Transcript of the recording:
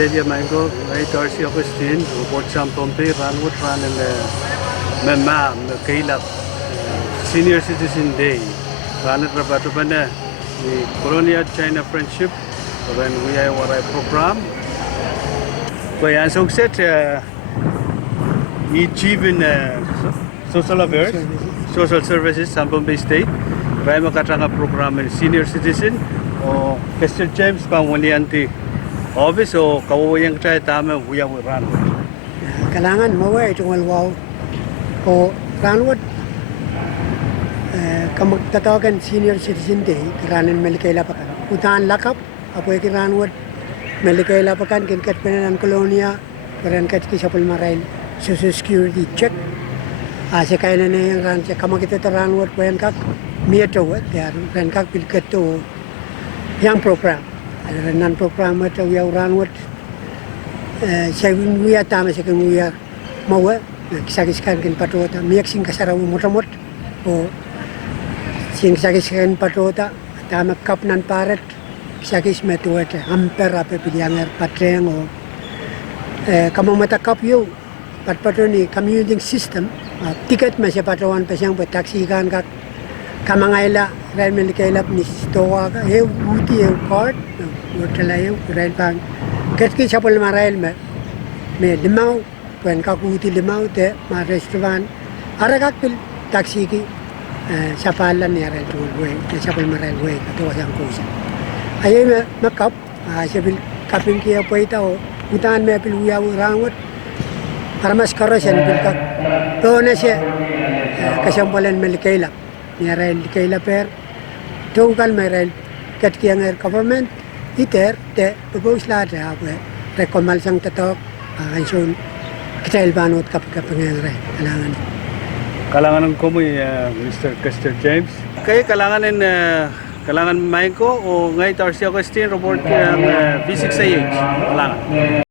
Delia Mango, ngay Darcy Augustine, report sa Pompe, Ranwood Ran and Mama, Kailap, Senior Citizen Day. Ranat Rabato Bana, the Colonia China Friendship, when we have our program. Kaya ang sukset, i-achieve in social affairs, social services sa Pompe State. Kaya makatanga program in senior citizen, o Mr. James Pangwalianti office o kawawayang tayo tama huya mo Ranwood. Kailangan maway itong walwaw o Ranwood. Kamagtatawagan senior citizen day, kiranin malikay lapakan. Utahan lakap, apoy ki Ranwood, malikay lapakan, kinkat pinanan kolonia, karan kat ki Sapul Marail, social security check. Asa kailan na yung ran, kamakita ta Ranwood, payan kak, miyatawat, ran kak pilkat to, yang program. Ada nan program atau ya Ranwood, saya wiya tama saya wiya mawa, kisah-kisah kan patota, miyak sing kasaraw motamot, o sing kisah-kisah kan patota, tama kap nan paret, kisah-kisah metuat, hampir apa pilihangan patreng o, kamu mata kap yo, patoni commuting system, tiket masih patawan pasang taksi kan kak, kamangayla, rail melikayla ni stowa ka, uti card, Wotalayo, rail bang. Katki Sapul Marail me limau, when kakuti limau te ma restaurant. Aragak pil taksi ki sapalan ni rail tool way, Sapul Marail way, kato wasang kusa. Ayay me makap, sabil kapin ki apoy tao, utaan me pil uyaw Ranwood. Para mas karosan pil kak. Doon na siya kasampalan melikayla. Ni rail likayla per. Tungkal me rail katki ang government. Iter, te, pagkaus lahat ako rekomal sang tatok, anson, kita ilbanot kapag pangyayaray, kailangan. Kalangan ng kumoy, Mr. James. Kaya kalangan main ko o ngay Darcy Augustine report ng V6AH. Kalangan.